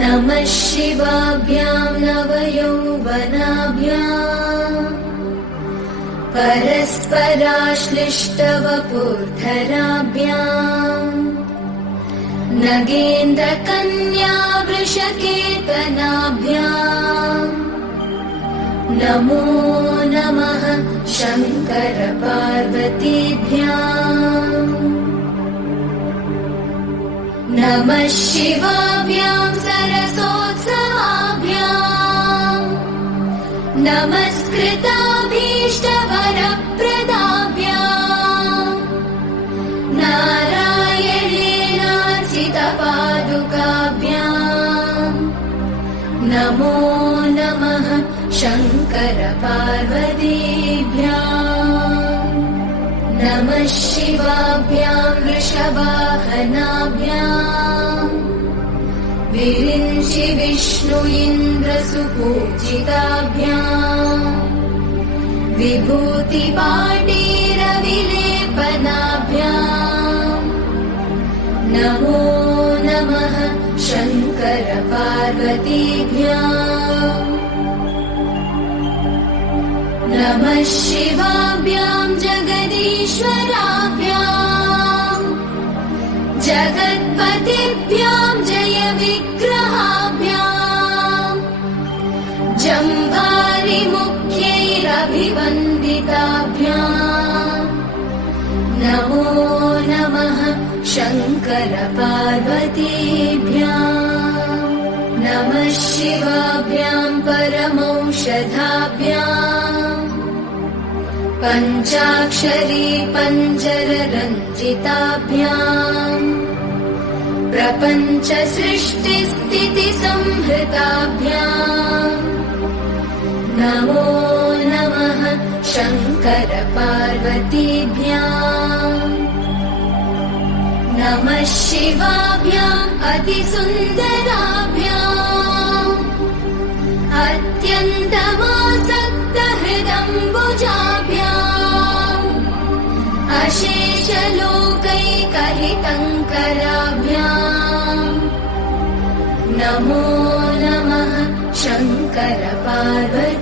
नमः शिवाभ्यां नवयौवनाभ्याम् परस्पराश्लिष्टवपुर्धराभ्याम् नगेन्द्रकन्या वृषकेतनाभ्याम् नमो नमः शङ्कर पार्वतीभ्याम् नमः शिवाभ्यां सरसोत्सवाभ्याम् नमस्कृताभीष्टवरप्रदाभ्याम् नारायणेनार्चितपादुकाभ्याम् नमो नमः शङ्कर पार्वतीभ्याम् नमः शिवाभ्यां वृषवाहनाभ्याम् विरिञ्चि विष्णु इन्द्रसुपूजिताभ्याम् विभूतिपाटीरविलेपनाभ्याम् नमो नमः शङ्कर पार्वतीभ्याम् नमः शिवाभ्यां जगदीश्वराभ्याम् जगत्पतिभ्यां जय विग्रहाभ्याम् जम्भारिमुख्यैरभिवन्दिताभ्याम् नमो नमः शङ्कर पार्वतीभ्याम् नमः शिवाभ्यां परमौषधाभ्याम् पञ्चाक्षरी पञ्जररञ्जिताभ्याम् प्रपञ्च सृष्टिस्थितिसंहृताभ्याम् नमो नमः शङ्कर पार्वतीभ्याम् नमः शिवाभ्याम् अतिसुन्दराभ्याम् अत्यन्तमासक्तहृदम्बुजाभ्याम् अशेषलोकैकहितङ्कराभ्याम् नमो नमः शङ्कर पार्वतीभ्याम्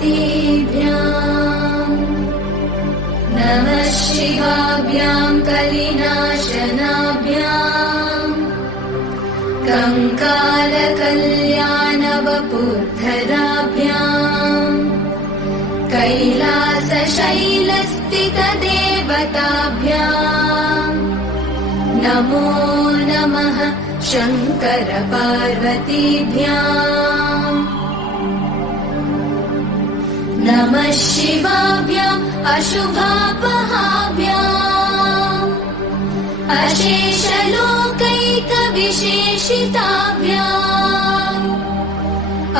नमः शिवाभ्यां कलिनाशनाभ्याम् कङ्कालकल्याणवपुर्धराभ्याम् कैलासशैलस्थितदेवताभ्याम् नमो नमः शङ्कर पार्वतीभ्याम् नमः शिवाभ्याम् अशुभापहाभ्याम् अशेषलोकैकविशेषिताभ्याम्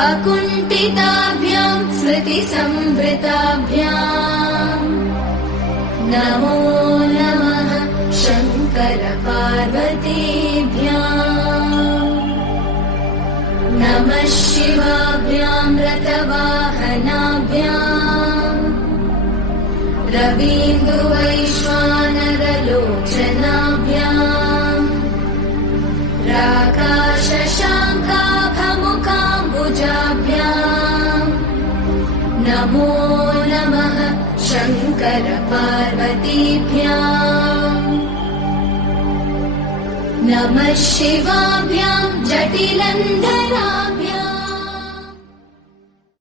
अकुण्ठिताभ्याम् स्मृतिसंवृताभ्याम् नमो नमः शङ्कर पार्वतीभ्याम् नमः शिवाभ्यां रथवाहनाभ्याम् रवीन्द्रवैश्वानरलोचनाभ्याम् राकाशशाङ्काभमुकाम्बुजाभ्याम् नमो नमः शङ्कर पार्वतीभ्याम् नमः शिवाभ्यां जटिलन्धराभ्याम्